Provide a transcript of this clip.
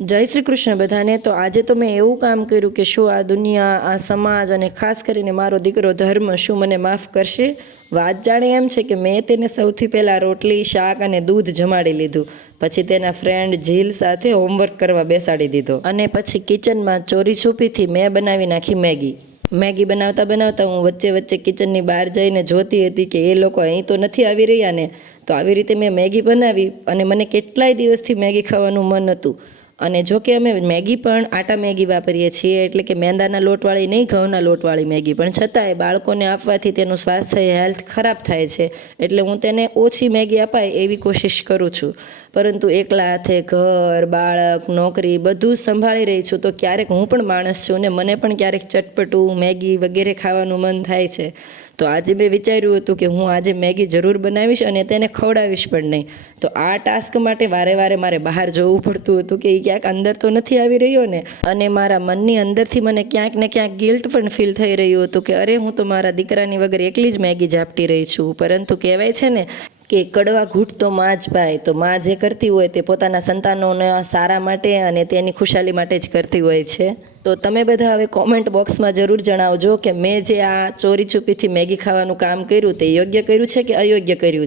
જય શ્રી કૃષ્ણ બધાને। તો આજે તો મેં એવું કામ કર્યું કે શું આ દુનિયા, આ સમાજ અને ખાસ કરીને મારો દીકરો ધર્મ શું મને માફ કરશે। વાત જાણે એમ છે કે મેં તેને સૌથી પહેલાં રોટલી, શાક અને દૂધ જમાડી લીધું, પછી તેના ફ્રેન્ડ જીલ સાથે હોમવર્ક કરવા બેસાડી દીધો અને પછી કિચનમાં ચોરી છુપીથી મેં બનાવી નાખી મેગી બનાવતા બનાવતા હું વચ્ચે વચ્ચે કિચનની બહાર જઈને જોતી હતી કે એ લોકો અહીં તો નથી આવી રહ્યા ને। તો આવી રીતે મેં મેગી બનાવી અને મને કેટલાય દિવસથી મેગી ખાવાનું મન હતું। અને જો કે અમે મેગી પણ આટા મેગી વાપરીએ છીએ, એટલે કે મેંદાના લોટવાળી નહીં, ઘઉંના લોટવાળી મેગી, પણ છતાંય બાળકોને આપવાથી તેનું સ્વાસ્થ્ય, હેલ્થ ખરાબ થાય છે, એટલે હું તેને ઓછી મેગી અપાય એવી કોશિશ કરું છું। પરંતુ એકલા હાથે ઘર, બાળક, નોકરી બધું જ સંભાળી રહી છું, તો ક્યારેક હું પણ માણસ છું ને મને પણ ક્યારેક ચટપટું, મેગી વગેરે ખાવાનું મન થાય છે। તો આજે મેં વિચાર્યું હતું કે હું આજે મેગી જરૂર બનાવીશ અને તેને ખવડાવીશ પણ નહીં। તો આ ટાસ્ક માટે વારે વારે મારે બહાર જવું પડતું હતું કે એ ક્યાંક અંદર તો નથી આવી રહ્યો ને। અને મારા મનની અંદરથી મને ક્યાંક ને ક્યાંક ગિલ્ટ પણ ફીલ થઈ રહ્યું હતું કે અરે, હું તો મારા દીકરાની વગર એકલી જ મેગી ઝાપટી રહી છું। પરંતુ કહેવાય છે ને કે કડવા ઘૂંટ તો માં જ પાય। તો માં જે કરતી હોય તે પોતાના સંતાનોના સારા માટે અને તેની ખુશાલી માટે જ કરતી હોય છે। તો તમે બધા હવે કોમેન્ટ બોક્સમાં જરૂર જણાવજો કે મેં જે આ ચોરી છુપીથી મેગી ખાવાનું કામ કર્યું તે યોગ્ય કર્યું છે કે અયોગ્ય કર્યું છે।